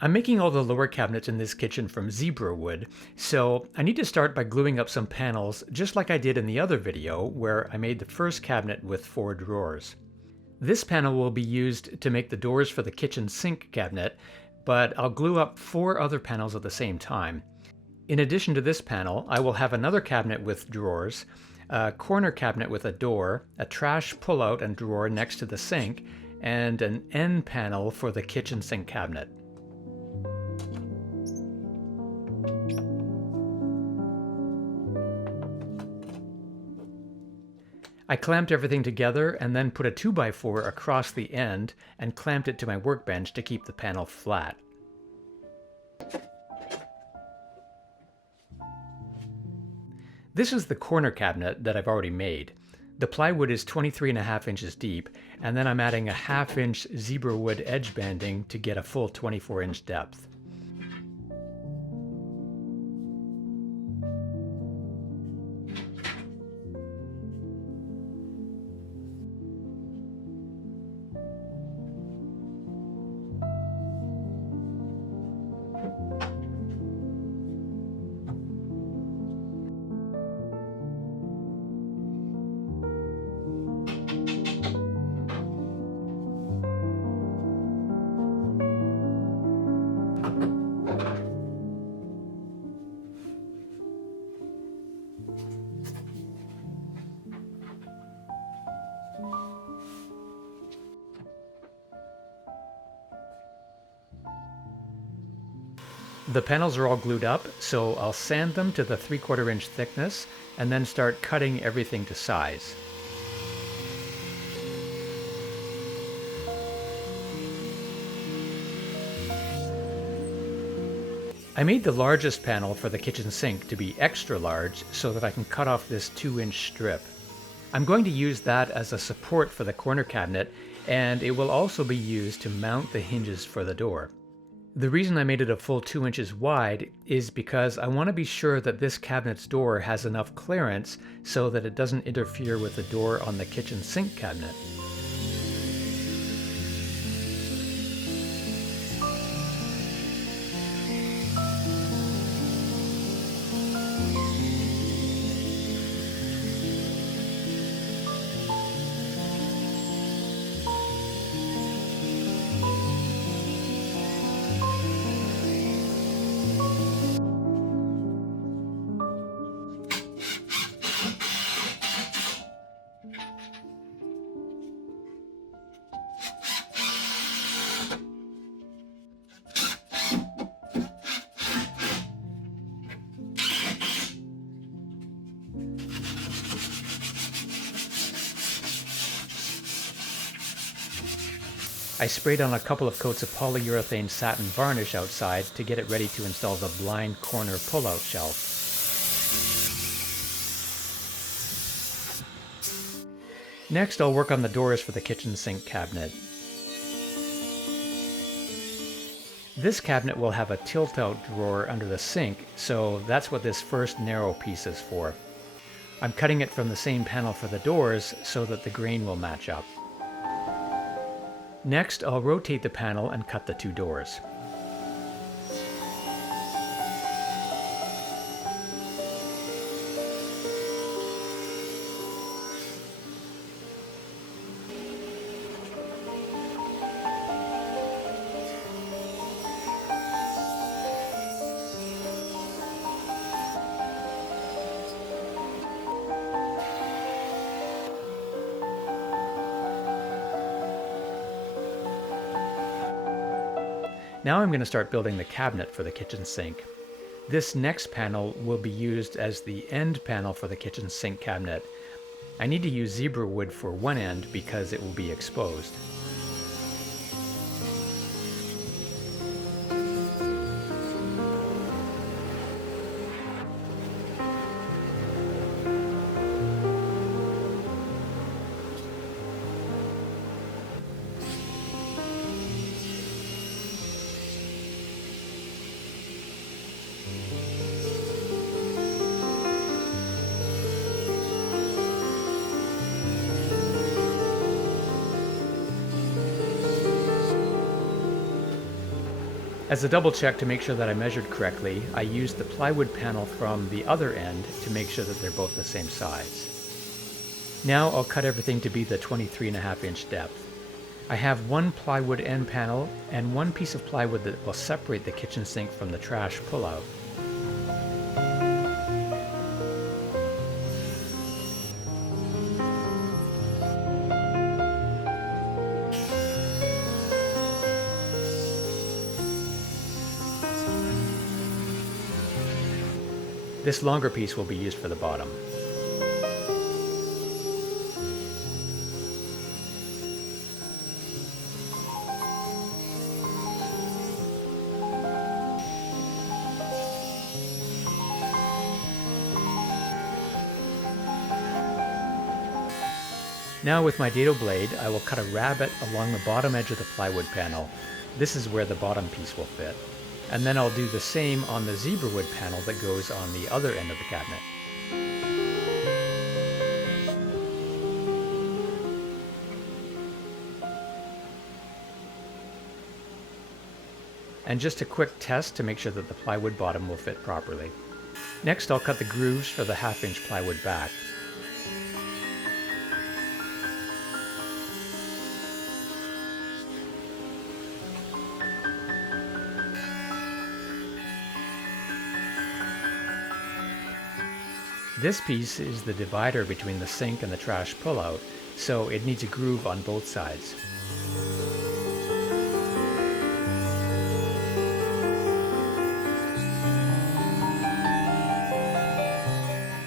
I'm making all the lower cabinets in this kitchen from Zebrawood, so I need to start by gluing up some panels just like I did in the other video where I made the first cabinet with 4 drawers. This panel will be used to make the doors for the kitchen sink cabinet, but I'll glue up 4 other panels at the same time. In addition to this panel, I will have another cabinet with drawers, a corner cabinet with a door, a trash pullout and drawer next to the sink, and an end panel for the kitchen sink cabinet. I clamped everything together and then put a 2x4 across the end and clamped it to my workbench to keep the panel flat. This is the corner cabinet that I've already made. The plywood is 23.5 inches deep, and then I'm adding a 1/2 inch Zebrawood edge banding to get a full 24-inch depth. The panels are all glued up, so I'll sand them to the 3/4 inch thickness and then start cutting everything to size. I made the largest panel for the kitchen sink to be extra large so that I can cut off this 2-inch strip. I'm going to use that as a support for the corner cabinet, and it will also be used to mount the hinges for the door. The reason I made it a full 2 inches wide is because I want to be sure that this cabinet's door has enough clearance so that it doesn't interfere with the door on the kitchen sink cabinet. I sprayed on a couple of coats of polyurethane satin varnish outside to get it ready to install the blind corner pull-out shelf. Next, I'll work on the doors for the kitchen sink cabinet. This cabinet will have a tilt-out drawer under the sink, so that's what this first narrow piece is for. I'm cutting it from the same panel for the doors so that the grain will match up. Next, I'll rotate the panel and cut the 2 doors. Now I'm going to start building the cabinet for the kitchen sink. This next panel will be used as the end panel for the kitchen sink cabinet. I need to use zebra wood for one end because it will be exposed. As a double check to make sure that I measured correctly, I used the plywood panel from the other end to make sure that they're both the same size. Now I'll cut everything to be the 23.5-inch depth. I have one plywood end panel and one piece of plywood that will separate the kitchen sink from the trash pullout. This longer piece will be used for the bottom. Now with my dado blade, I will cut a rabbet along the bottom edge of the plywood panel. This is where the bottom piece will fit. And then I'll do the same on the Zebrawood panel that goes on the other end of the cabinet. And just a quick test to make sure that the plywood bottom will fit properly. Next, I'll cut the grooves for the 1/2-inch plywood back. This piece is the divider between the sink and the trash pullout, so it needs a groove on both sides.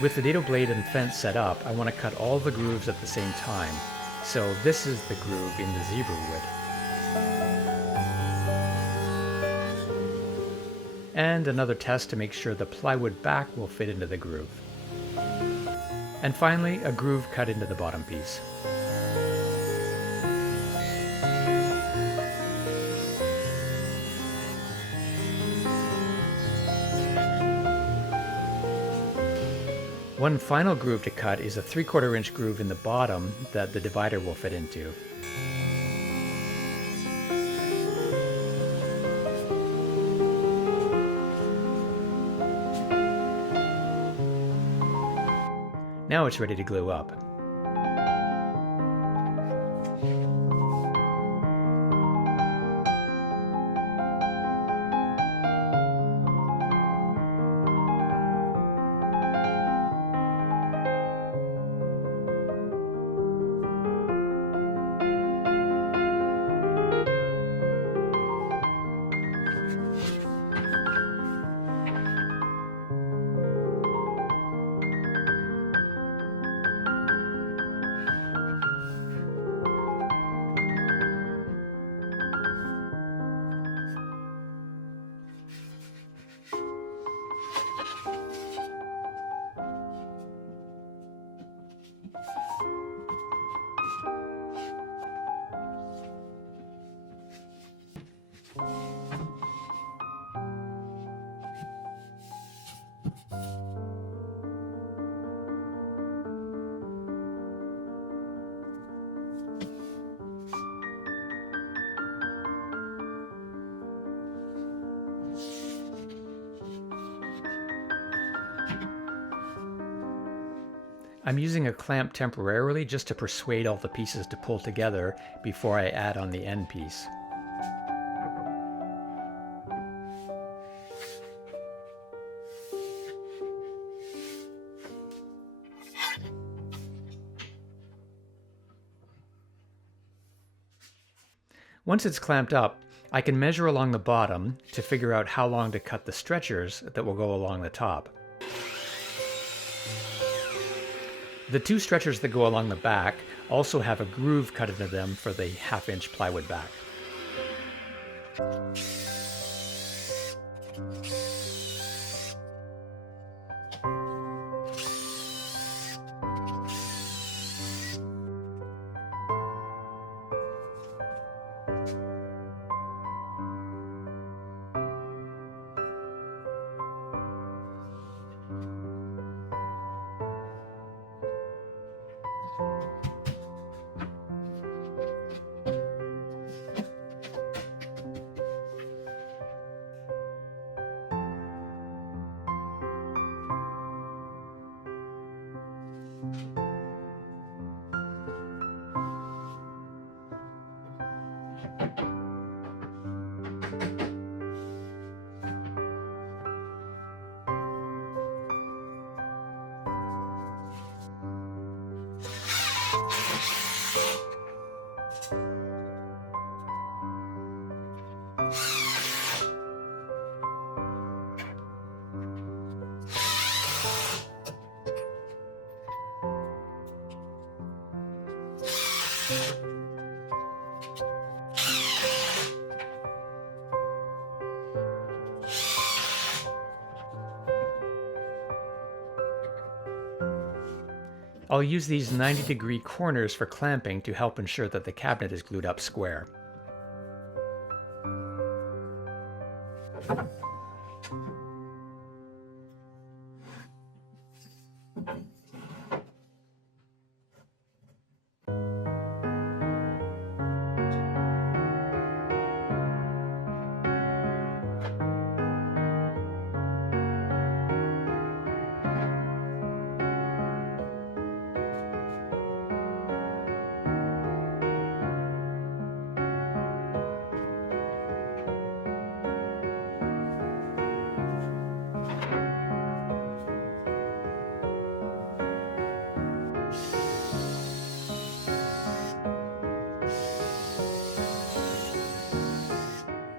With the dado blade and fence set up, I want to cut all the grooves at the same time, so this is the groove in the Zebrawood. And another test to make sure the plywood back will fit into the groove. And finally, a groove cut into the bottom piece. One final groove to cut is a 3/4 inch groove in the bottom that the divider will fit into. Now it's ready to glue up. I'm using a clamp temporarily just to persuade all the pieces to pull together before I add on the end piece. Once it's clamped up, I can measure along the bottom to figure out how long to cut the stretchers that will go along the top. The two stretchers that go along the back also have a groove cut into them for the 1/2-inch plywood back. I'll use these 90-degree corners for clamping to help ensure that the cabinet is glued up square.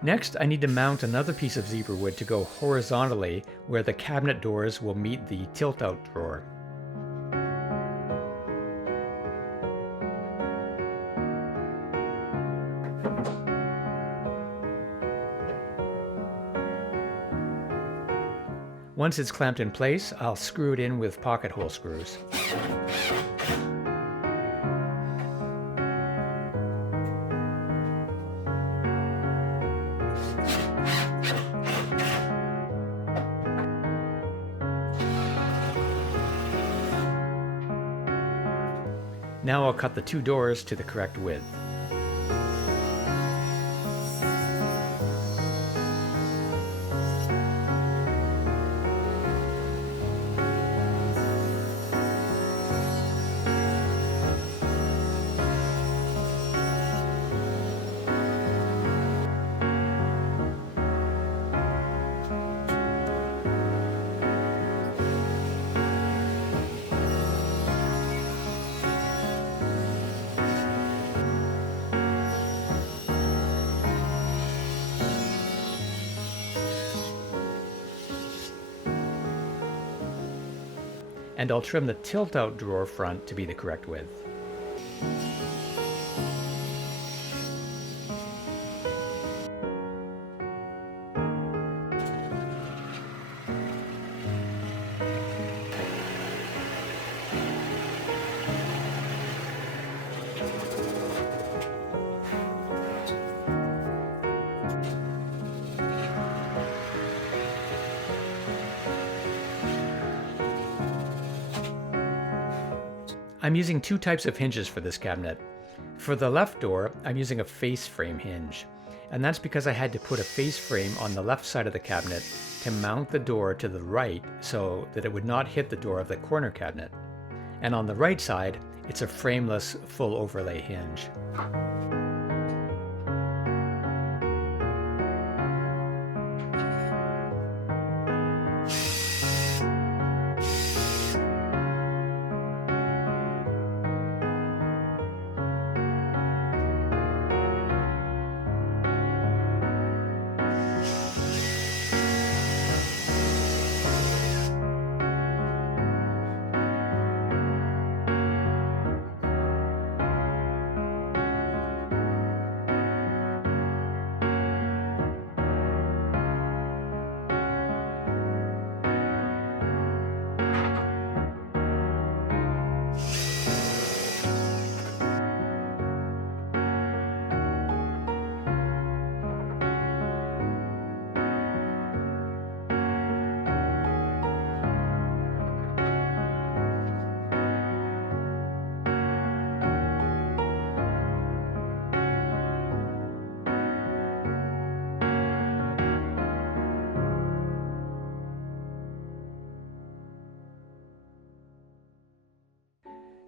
Next, I need to mount another piece of zebra wood to go horizontally where the cabinet doors will meet the tilt-out drawer. Once it's clamped in place, I'll screw it in with pocket hole screws. Now I'll cut the two doors to the correct width. And I'll trim the tilt-out drawer front to be the correct width. I'm using two types of hinges for this cabinet. For the left door, I'm using a face frame hinge, and that's because I had to put a face frame on the left side of the cabinet to mount the door to the right so that it would not hit the door of the corner cabinet. And on the right side, it's a frameless full overlay hinge.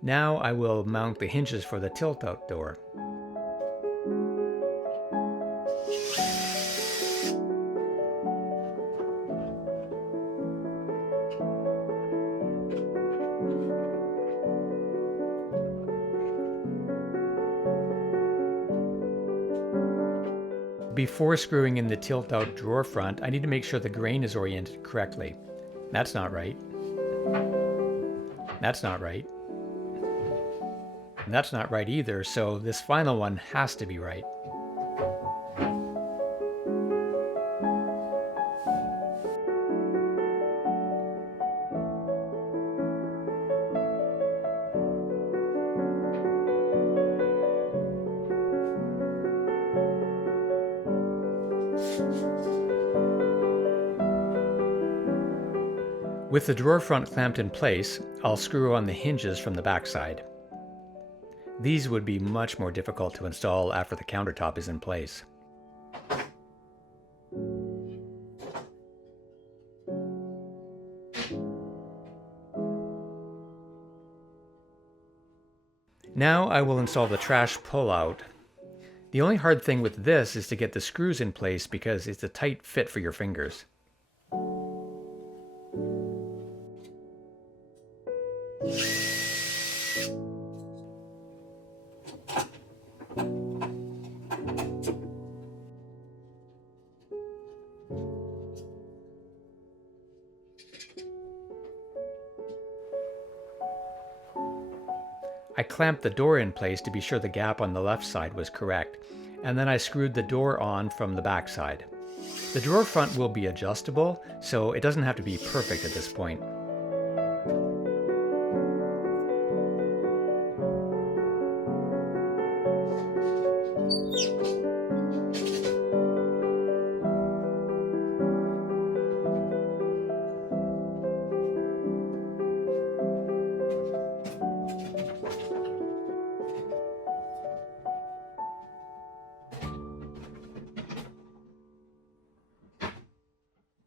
Now I will mount the hinges for the tilt-out door. Before screwing in the tilt-out drawer front, I need to make sure the grain is oriented correctly. That's not right. That's not right. And that's not right either, so this final one has to be right. With the drawer front clamped in place, I'll screw on the hinges from the backside. These would be much more difficult to install after the countertop is in place. Now I will install the trash pull-out. The only hard thing with this is to get the screws in place because it's a tight fit for your fingers. I clamped the door in place to be sure the gap on the left side was correct, and then I screwed the door on from the back side. The drawer front will be adjustable, so it doesn't have to be perfect at this point.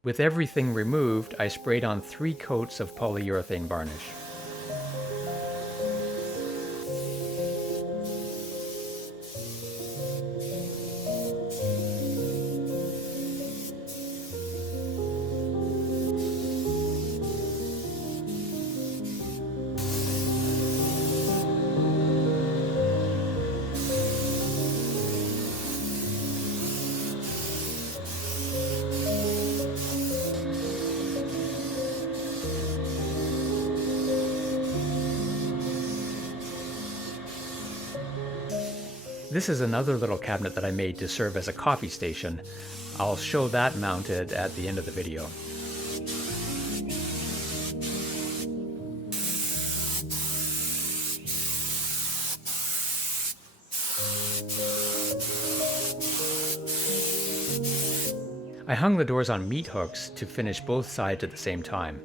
With everything removed, I sprayed on 3 coats of polyurethane varnish. This is another little cabinet that I made to serve as a coffee station. I'll show that mounted at the end of the video. I hung the doors on meat hooks to finish both sides at the same time.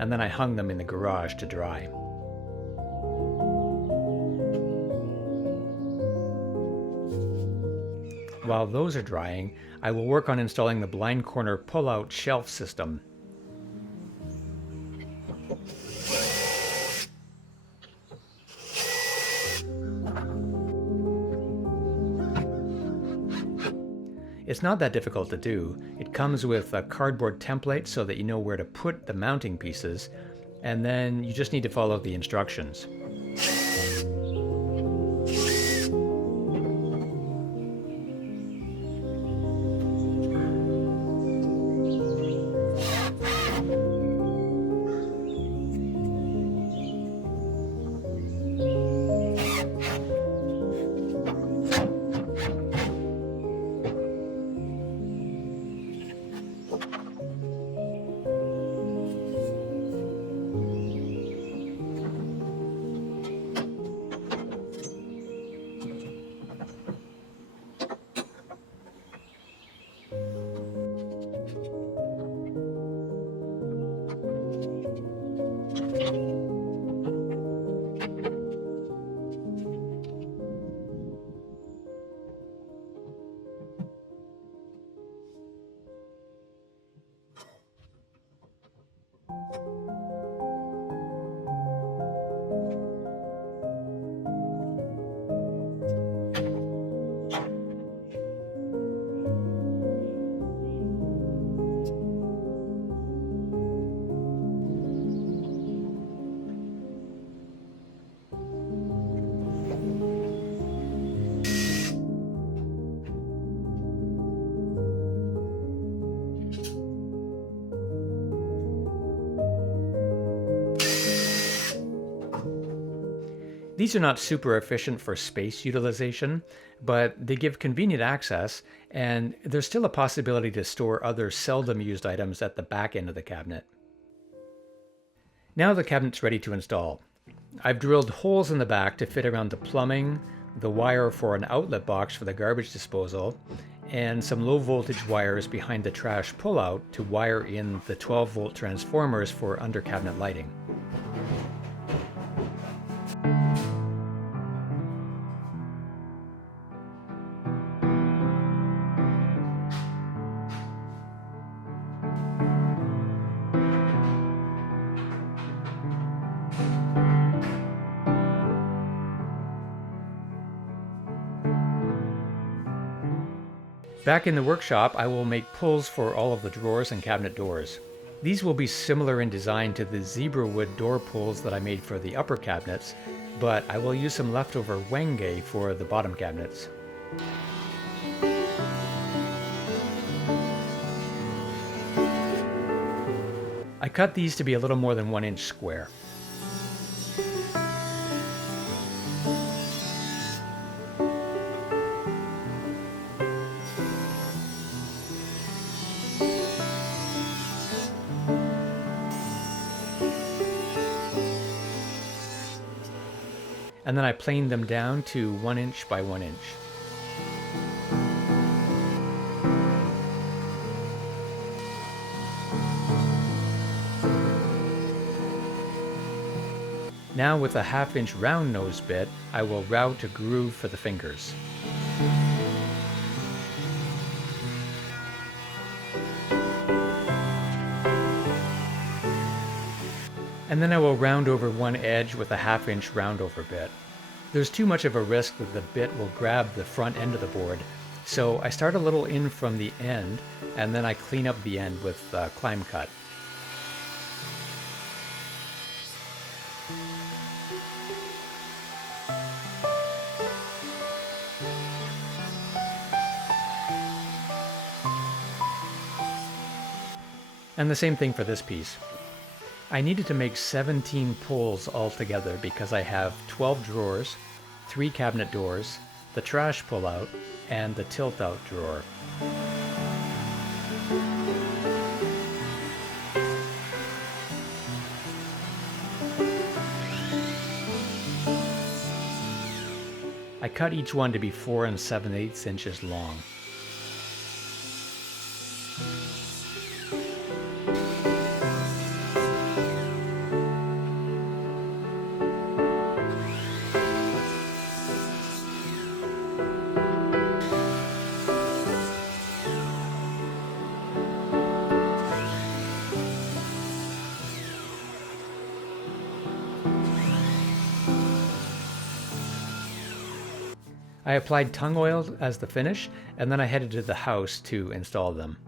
And then I hung them in the garage to dry. While those are drying, I will work on installing the blind corner pull-out shelf system. It's not that difficult to do. It comes with a cardboard template so that you know where to put the mounting pieces, and then you just need to follow the instructions. These are not super efficient for space utilization, but they give convenient access, and there's still a possibility to store other seldom used items at the back end of the cabinet. Now the cabinet's ready to install. I've drilled holes in the back to fit around the plumbing, the wire for an outlet box for the garbage disposal, and some low voltage wires behind the trash pullout to wire in the 12-volt transformers for under cabinet lighting. Back in the workshop, I will make pulls for all of the drawers and cabinet doors. These will be similar in design to the Zebrawood door pulls that I made for the upper cabinets, but I will use some leftover wenge for the bottom cabinets. I cut these to be a little more than 1 inch square. And then I planed them down to 1 inch by 1 inch. Now with a 1/2 inch round nose bit, I will route a groove for the fingers. And then I will round over one edge with a 1/2 inch round over bit. There's too much of a risk that the bit will grab the front end of the board, so I start a little in from the end, and then I clean up the end with a climb cut. And the same thing for this piece. I needed to make 17 pulls altogether because I have 12 drawers, 3 cabinet doors, the trash pullout, and the tilt-out drawer. I cut each one to be 4 7/8 inches long. I applied tung oil as the finish, and then I headed to the house to install them.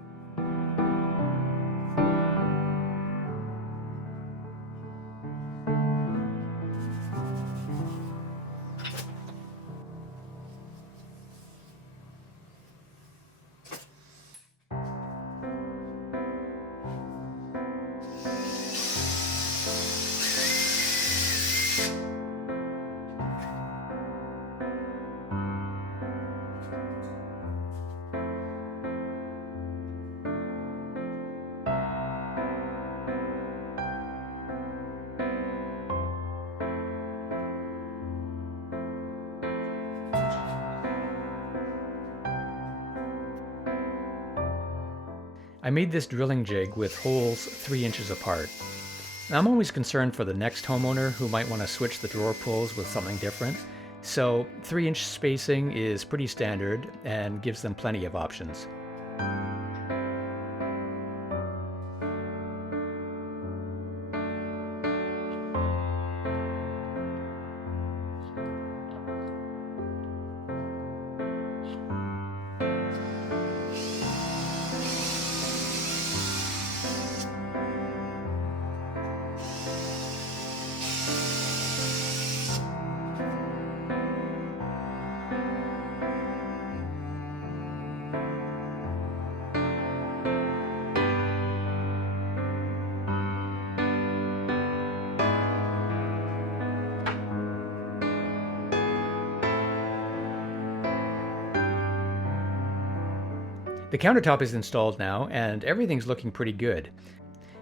I made this drilling jig with holes 3 inches apart. Now, I'm always concerned for the next homeowner who might want to switch the drawer pulls with something different, so 3-inch spacing is pretty standard and gives them plenty of options. The countertop is installed now, and everything's looking pretty good.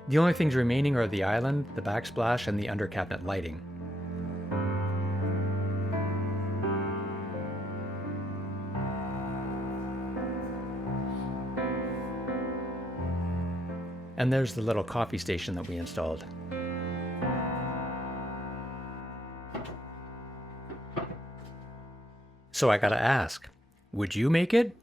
The only things remaining are the island, the backsplash, and the under cabinet lighting. And there's the little coffee station that we installed. So I gotta ask, would you make it?